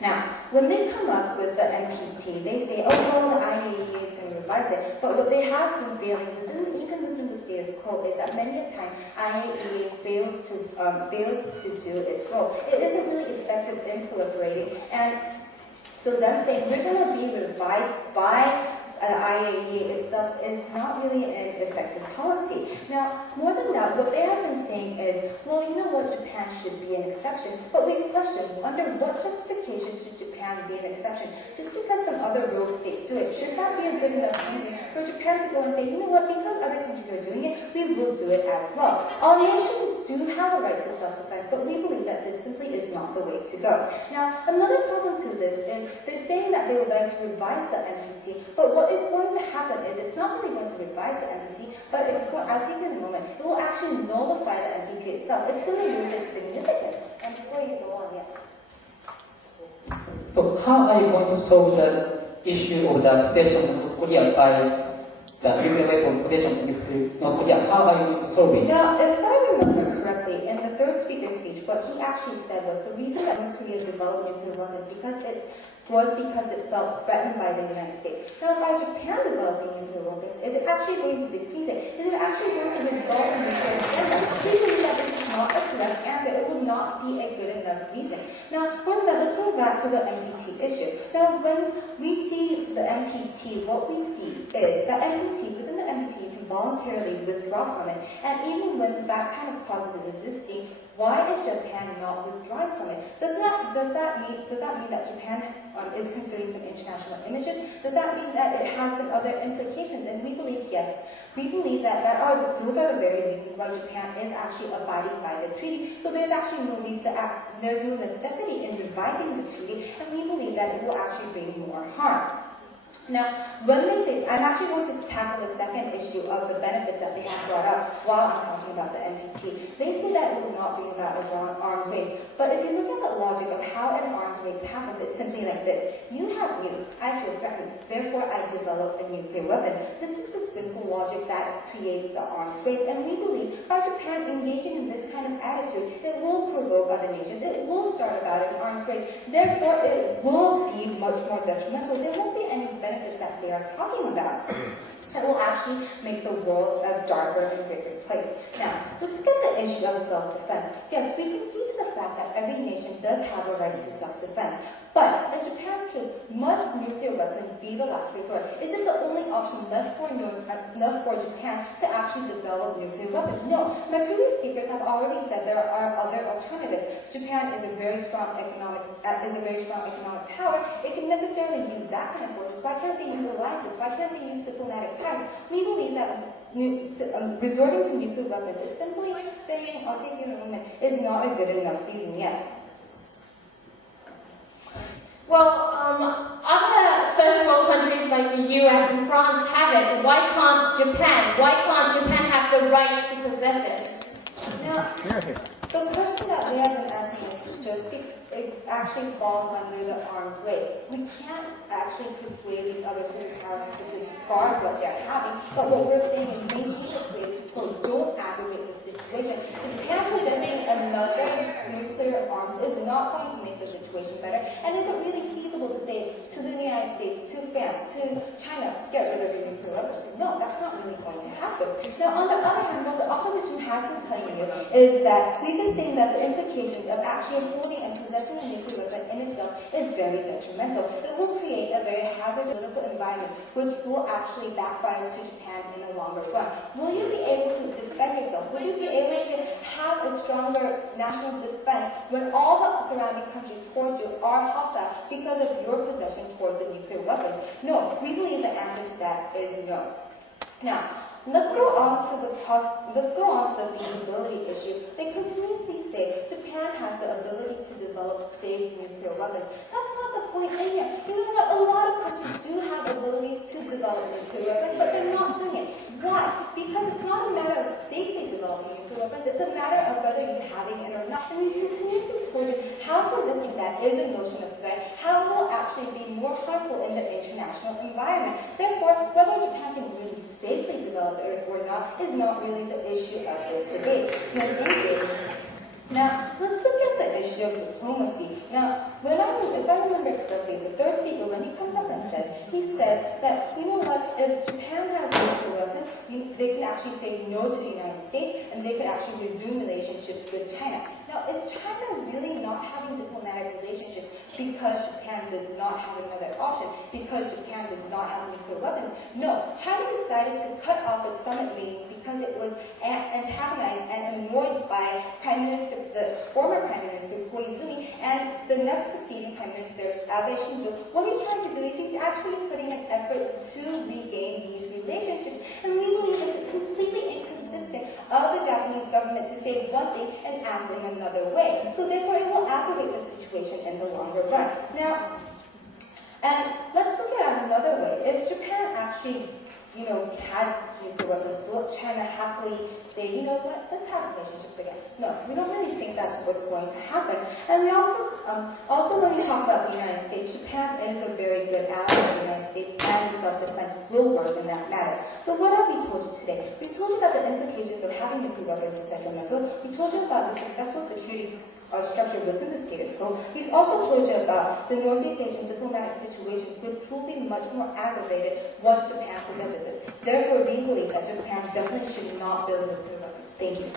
Now, when they come up with the NPT, they say, oh, well, the IAEA is going to revise it. But what they have been failing, even within the status quo, is that many a time IAEA fails to do its role. It isn't really effective in proliferating, and so them saying we're going to be revised by IAEA itself is not really an effective policy. Now, more than that, what they have been saying is, well, you know what, Japan should be an exception. But we question, under what justification should Japan be an exception? Just because some other rogue states do it, should that be a good enough reason for Japan to go and say, you know what, because other countries are doing it, we will do it as well. All nations do have a right to self-defense, but we believe that this simply is not the way to go. Now, another problem to this is they're saying that they would like to revise the NPT, but what is going to happen is it's not really going to revise the NPT, but it's going, I'll take it in a moment, it will actually nullify the NPT itself. It's going to lose its significance. And before you go on, yes. So how are you going to solve the issue of the possession of North Korea by the nuclear weapon possession of North Korea? How are you going to solve it? Now, if I remember correctly, in the third speaker's speech, what he actually said was the reason that North Korea developed nuclear weapons because it felt threatened by the United States. Now, by Japan developing nuclear weapons, is it actually going to decrease it? Is it actually going to result in nuclear standards? We believe that this is not a correct answer. It would not be a good enough reason. Now, let's go back to the NPT issue. Now, when we see the NPT, what we see is that within the NPT, you can voluntarily withdraw from it. And even when that kind of clause is existing, why is Japan not withdrawing from it? Does that mean that Japan is considering some international images? Does that mean that it has some other implications? And we believe yes. We believe that those are the very reasons why Japan is actually abiding by the treaty. So there's actually no reason there's no necessity in revising the treaty, and we believe that it will actually bring more harm. Now, when they say, I'm actually going to tackle the second issue of the benefits that they have brought up while I'm talking about the NPT. They say that it will not bring about an arms race. But if you look at the logic of how an arms race happens, it's simply like this. You have nuke, I feel threatened, therefore I develop a nuclear weapon. This is the simple logic that creates the arms race. And we believe by Japan engaging in this kind of attitude, it will provoke other nations. It will start about an arms race. Therefore, it will be much more detrimental. There won't be any benefits that they are talking about. It will actually make the world a darker and bigger place. Now, let's get the issue of self-defense. Yes, we can see to the fact that every nation does have a right to self-defense. But in Japan's case, must nuclear weapons be the last resort? Is it the only option left for Japan to actually develop nuclear weapons? No. My previous speakers have already said there are other alternatives. Japan is a very strong economic power. It can necessarily use that kind of forces. Why can't they use alliances? Why can't they use diplomatic ties? We believe that resorting to nuclear weapons is simply saying, I'll take you in a moment, is not a good enough reason. Yes. Well, other first world countries like the US and France have it. Why can't Japan? Why can't Japan have the right to possess it? Now, the question that we have been asking is just it actually falls under the arms race. We can't actually persuade these other superpowers to discard what they're having, but what we're saying is maintain the status quo. Don't aggravate the situation. Japan possessing another nuclear arms is not going to make the situation better, and is it really feasible to say to the United States, to France, to China, get rid of your nuclear weapons? No, that's not really going to happen. Now, on the other hand, what the opposition has been telling you is that we've been saying that the implications of actually holding and possessing a nuclear weapon in itself is very detrimental. It will create a very hazardous political environment, which will actually backfire to Japan in the longer run. Will you be able to defend yourself? Will you be able to have a stronger national defense when all the surrounding countries towards you are hostile because of your possession towards the nuclear weapons? No, we believe the answer to that is no. Now, let's go on to the feasibility issue. They continuously say Japan has the ability to develop safe nuclear weapons. That's not the point in here. You know what? A lot of countries do have the ability to develop nuclear weapons, but they're not doing it. Why? Because it's not a matter of safely developing nuclear weapons. It's a matter of whether you're having it or not. And we continuously told you how possessing that is a notion of threat, how it will actually be more harmful in the international environment. Therefore, whether Japan can really safely develop it or not is not really the issue of this debate. Now, let's look at the issue of diplomacy. Now, if I remember state. The third speaker, when he comes up and he says that, you know what, if Japan has nuclear weapons, they can actually say no to the United States, and they could actually resume relationships with China. Now, is China really not having diplomatic relationships because Japan does not have another option, because Japan does not have nuclear weapons? No, China decided to cut off its summit meeting because it was antagonized and annoyed by the former Prime Minister Koizumi and the next succeeding Prime Minister Abe Shinzo. What he's trying to do is he's actually putting an effort to regain these relationships, and we believe it's completely inconsistent of the Japanese government to say one thing and act in another way. So therefore, it will aggravate the situation in the longer run. Now, and let's look at it another way. If Japan actually, has nuclear weapons, will China happily say, you know what, let's have relationships again? No, we don't really think that's what's going to happen. And we also when we talk about the United States, Japan is a very good ally of the United States, and self-defense will work in that matter. So what have we told you today? We told you that the implications of having nuclear weapons is sentimental. We told you about the successful security structure within the status quo. We've also told you about the Northeast Asian diplomatic situation, which will be much more aggravated once Japan possesses it. Therefore, we believe that Japan definitely should not build nuclear weapons. Thank you.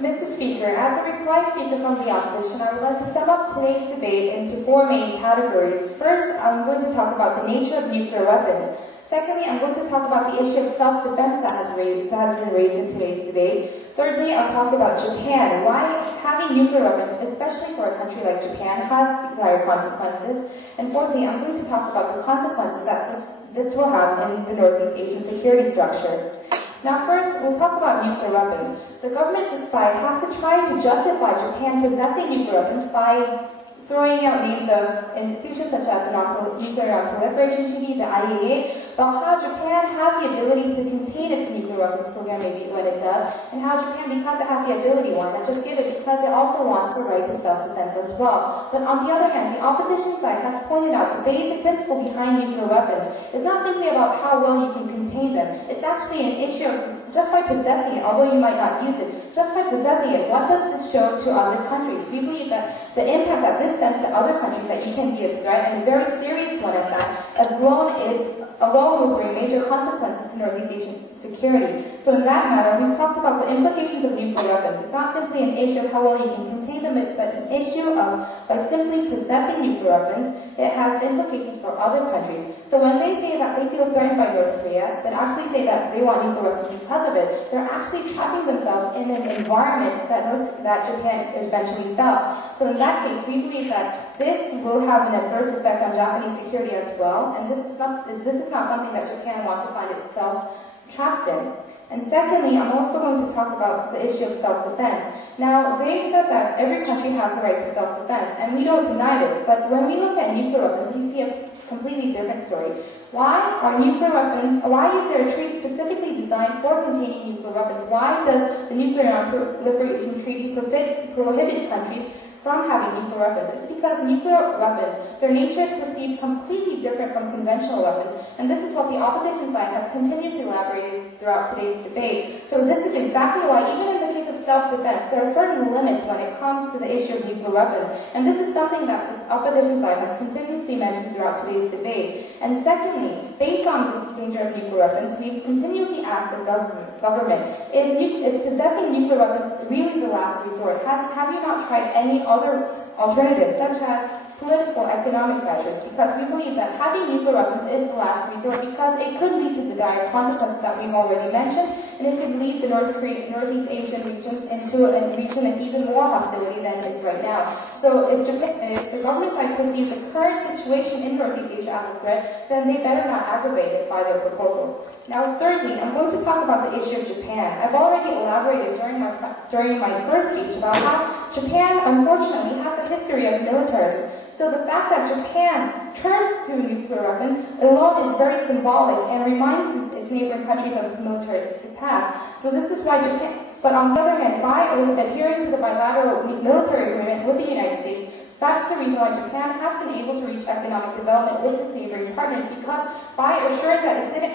Mr. Speaker, as a reply speaker from the opposition, I would like to sum up today's debate into four main categories. First, I'm going to talk about the nature of nuclear weapons. Secondly, I'm going to talk about the issue of self-defense that has been raised in today's debate. Thirdly, I'll talk about Japan, why having nuclear weapons, especially for a country like Japan, has dire consequences. And fourthly, I'm going to talk about the consequences that this will have in the Northeast Asian security structure. Now first, we'll talk about nuclear weapons. The government side has to try to justify Japan possessing nuclear weapons by throwing out names of institutions such as the Nuclear Non-Proliferation Treaty, the IAEA, about how Japan has the ability to contain its nuclear weapons program, maybe when it does, and how Japan, because it has the ability, wants not just give it, because it also wants the right to self-defense as well. But on the other hand, the opposition side has pointed out the basic principle behind nuclear weapons is not simply about how well you can contain them. It's actually an issue of just by possessing it, although you might not use it, just by possessing it, what does this show to other countries? We believe that the impact that this sends to other countries, that you can be a threat, and a very serious one at that, alone will bring major consequences to Northeast Asian security. So in that matter, we've talked about the implications of nuclear weapons. It's not simply an issue of how well you can contain them, but an issue of, by simply possessing nuclear weapons, it has implications for other countries. So when they say that they feel threatened by North Korea, but actually say that they want nuclear weapons because of it, they're actually trapping themselves in an environment that Japan eventually felt. So in that case, we believe that this will have an adverse effect on Japanese security as well, and this is not something that Japan wants to find itself trapped in. And secondly, I'm also going to talk about the issue of self-defense. Now, they said that every country has the right to self-defense, and we don't deny this, but when we look at nuclear weapons, we see a completely different story. Why is there a treaty specifically designed for containing nuclear weapons? Why does the Nuclear Non-Proliferation Treaty prohibit countries from having nuclear weapons? It's because nuclear weapons, their nature is perceived completely different from conventional weapons, and this is what the opposition side has continued to elaborate throughout today's debate. So this is exactly why, even in the case of self-defense, there are certain limits when it comes to the issue of nuclear weapons, and this is something that the opposition side has continuously mentioned throughout today's debate. And secondly, based on this danger of nuclear weapons, we've continuously asked the government, is possessing nuclear weapons really the last resort? Have you not tried any other alternatives, such as political, economic measures? Because we believe that having nuclear weapons is the last resort, because it could lead to the dire consequences that we've already mentioned, and it could lead the Northeast Asian region into a region of even more hostility than it is right now. So if the government side perceives the current situation in Northeast Asia as a threat, then they better not aggravate it by their proposal. Now, thirdly, I'm going to talk about the issue of Japan. I've already elaborated during my first speech about how Japan, unfortunately, has a history of militarism. So the fact that Japan turns to nuclear weapons alone is very symbolic and reminds its neighboring countries of its militaristic past. So this is why Japan, but on the other hand, by adhering to the bilateral military agreement with the United States, that's the reason why Japan has been able to reach economic development with its neighboring partners, because by assuring that it didn't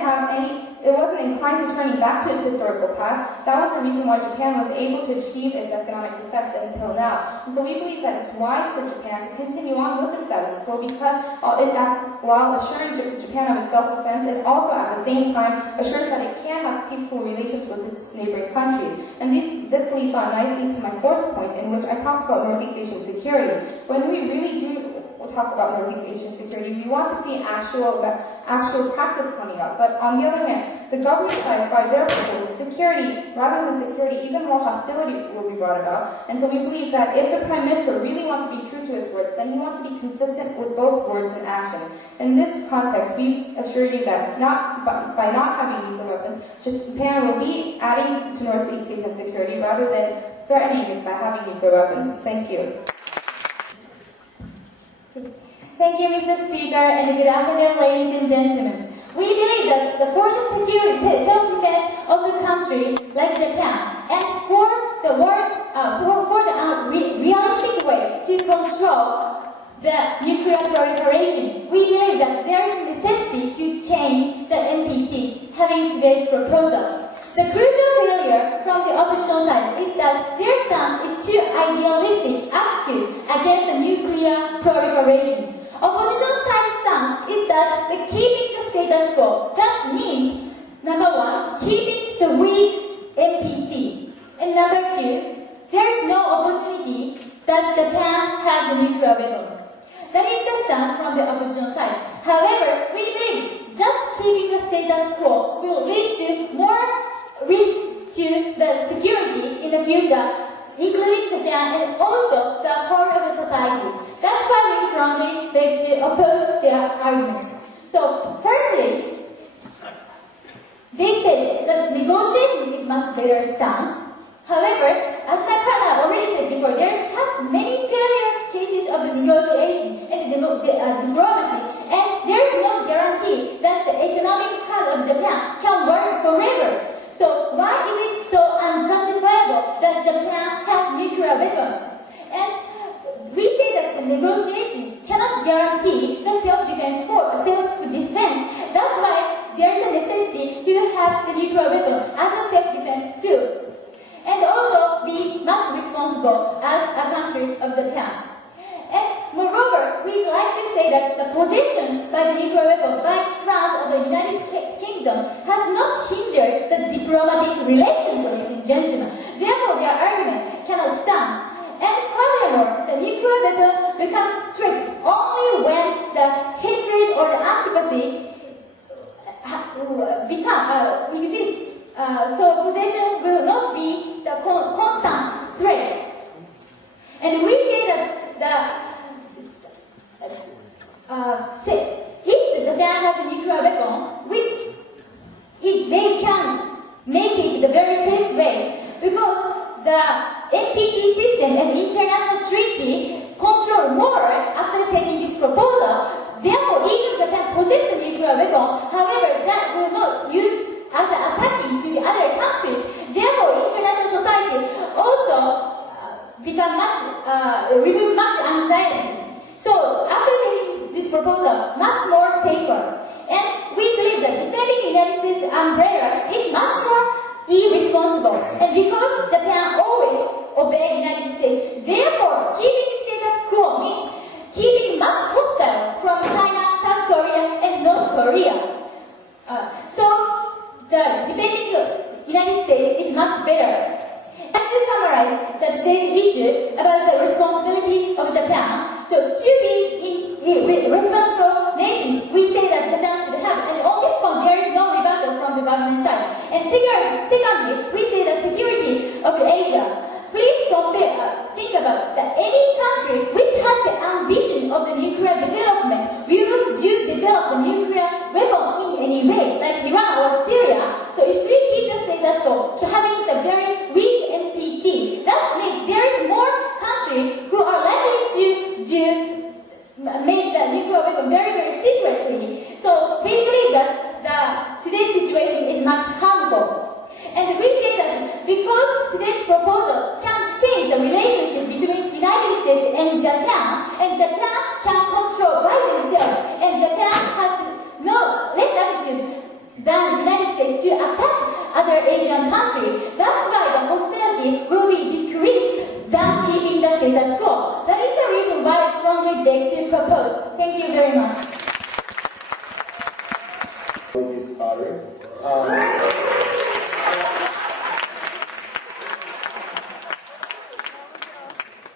have any it wasn't inclined to turning back to its historical past. That was the reason why Japan was able to achieve its economic success until now. And so we believe that it's wise for Japan to continue on with the status quo because it acts while assuring Japan of its self-defense and also at the same time assures that it can have peaceful relations with its neighboring countries. And this leads on nicely to my fourth point, in which I talked about Northeast Asian security. When we really do talk about Northeast Asian security, we want to see actual practice coming up. But on the other hand, the government side, by their proposal, security, rather than security, even more hostility will be brought about. And so we believe that if the Prime Minister really wants to be true to his words, then he wants to be consistent with both words and action. In this context, we assure you that by not having nuclear weapons, Japan will be adding to Northeast Asian security rather than threatening it by having nuclear weapons. Thank you. Thank you, Mr. Speaker, and good afternoon, ladies and gentlemen. We believe that for the security, self-defense of the country like Japan, and for the realistic way to control the nuclear proliferation, we believe that there is a necessity to change the NPT, having today's proposal. The crucial failure from the opposition side is that their stance is too idealistic attitude against the nuclear proliferation. Opposition side stance is that the keeping the status quo. That means, number one, keeping the weak NPT. And number two, there is no opportunity that Japan has the nuclear weapon. That is the stance from the opposition side. However, we believe just keeping the status quo will lead to more risk to the security in the future, including Japan and also the whole of the society. That's why we strongly beg to oppose their argument. So, firstly, they say that negotiation is much better stance. However, as my partner already said before, there are many failure cases of the negotiation and diplomacy, and there is no guarantee that the economic part of Japan can work forever. So why is it so unjustifiable that Japan has nuclear weapons? And we say that the negotiation cannot guarantee the self-defense for self-defense. That's why there is a necessity to have the nuclear weapon as a self-defense tool. And also be much responsible as a country of Japan. And moreover, we'd like to say that the possession by the nuclear weapon by France or the United Kingdom has not hindered the diplomatic relations, ladies and gentlemen. Therefore, their argument cannot stand. And furthermore, the nuclear weapon becomes strict only when the hatred or the antipathy exists. So possession will not be the constant threat. And we say that if Japan has a nuclear weapon, they can make it the very safe way, because the NPT system and international treaty control more after taking this proposal. Therefore, even Japan possesses a nuclear weapon, however, that will not use as an attacking to the other countries. Therefore, international society also remove much anxiety. So, after taking this proposal, much more safer. And we believe that defending the United States umbrella is much more irresponsible. And because Japan always obeys the United States, therefore, keeping status quo means keeping much hostile from China, South Korea, and North Korea. So, the defending the United States is much better. And to summarize today's issue about the responsibility of Japan, to be a responsible nation, we say that Japan should have, and on this point there is no rebuttal from the government side. And secondly, we say the security of Asia. Please think about that any country which has the ambition of the nuclear development will develop the nuclear weapon in any way, like Iran or Syria. So if we keep the status quo to having the very weak NPT, that means there is more countries who are likely to make the nuclear weapon very, very secretly. So we believe that today's situation is much harmful. And we say that because today's proposal can change the relationship between the United States and Japan can control by themselves, and Japan has no less attitude than the United States other Asian countries. That's why the hostility will be decreased than keeping the status quo. That is the reason why I strongly beg to propose. Thank you very much.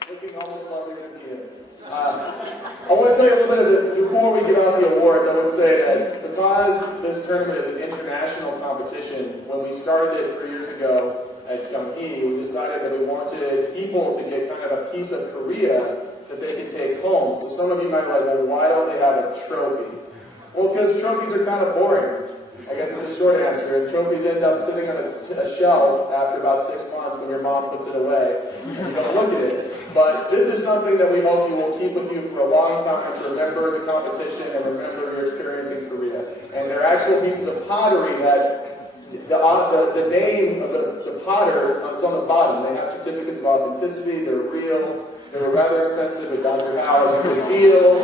Looking almost lovely than he is. I want to tell you a little bit of this before we get on the awards. I would say that because this tournament is an international competition, when we started it 3 years ago at Gyeonggi, we decided that we wanted people to get kind of a piece of Korea that they could take home. So some of you might be like, well, why don't they have a trophy? Well, because trophies are kind of boring. I guess it's a short answer. Trophies end up sitting on a shelf after about 6 months when your mom puts it away and you don't look at it. But this is something that we hope you will keep with you for a long time to remember the competition and remember your experience in Korea. And they're actual pieces of pottery that the name of the potter is on the bottom. They have certificates of authenticity. They're real. They were rather expensive at Dr. Howard's a deal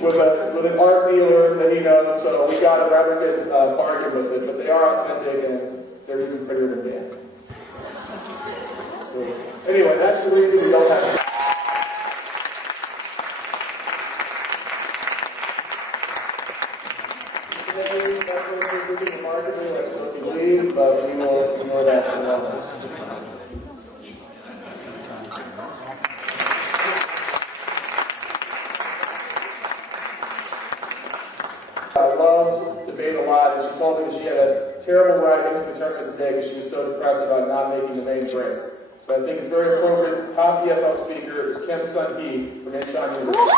with an art dealer that he knows. So we got a rather good bargain with it. But they are authentic and they're even prettier than Dan. So, anyway, that's the reason we don't have. Remarkably like Sophie Lee, but we will ignore that for the moment. Loves debate a lot, and she told me that she had a terrible ride into the tournament today because she was so depressed about not making the main break. So I think it's very appropriate. The top EFL speaker is Kim Sun-hee from Incheon University.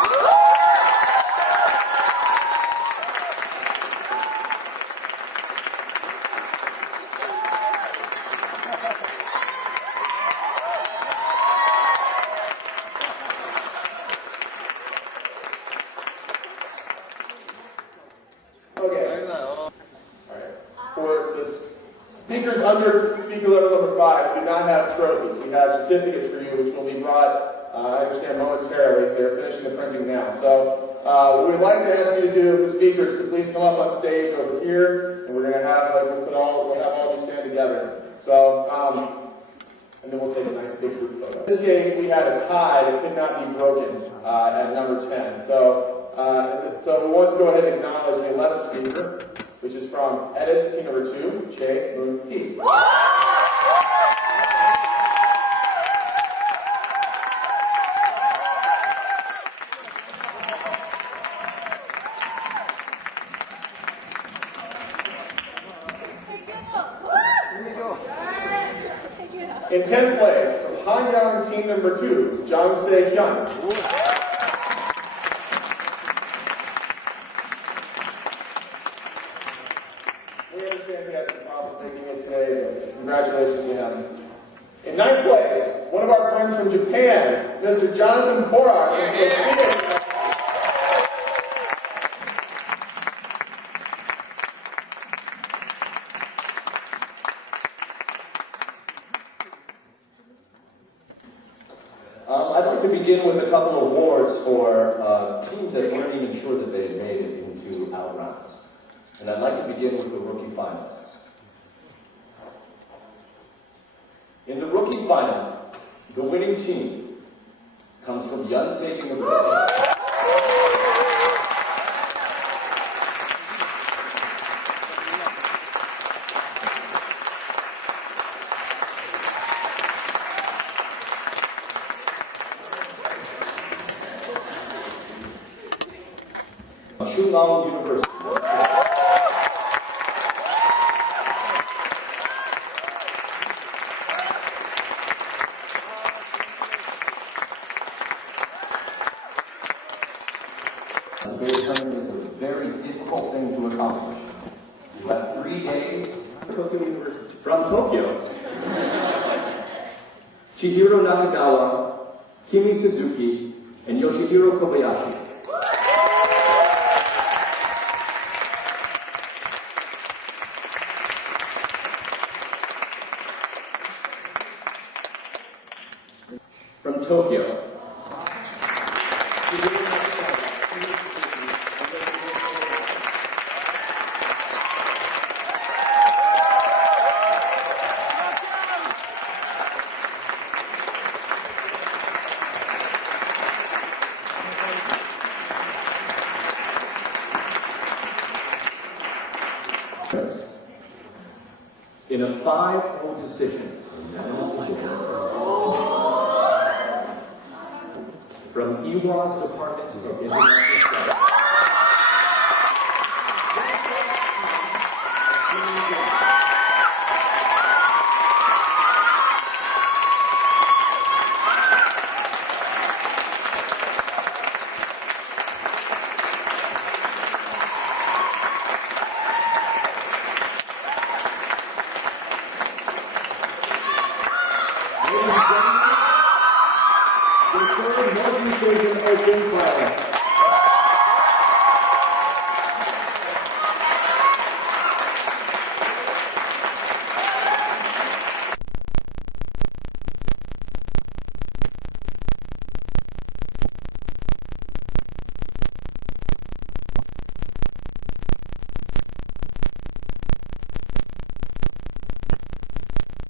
Speakers under speaker level number 5 do not have trophies. We have certificates for you, which will be brought, I understand, momentarily. They're finishing the printing now. So what we'd like to ask you to do, the speakers, to please come up on stage over here, and we're going to have, we'll have all of you stand together. So, and then we'll take a nice big group photo. In this case, we had a tie that could not be broken at number 10. So we want to go ahead and acknowledge the 11th speaker, which is from Edis team number 2, Che Moon-hee. In 10th place, from Hanyang team number 2, Jang Se-hyun. Congratulations to him. In 9th place, one of our friends from Japan, Mr. Jonathan Porak. I'd like to begin with a couple of awards for teams that weren't even sure that they had made it into out rounds. And I'd like to begin with the rookie finalists. In the rookie final, the winning team comes from Yonsei University. Shungang University. The debate tournament is a very difficult thing to accomplish. You have 3 days. From Tokyo, Chihiro Nakagawa, Kimi Suzuki, and Yoshihiro Kobayashi. From Tokyo, in a 5-0 decision, from EWA's Department of International Studies. Ladies and gentlemen, the third Northeast Asian Open Finals.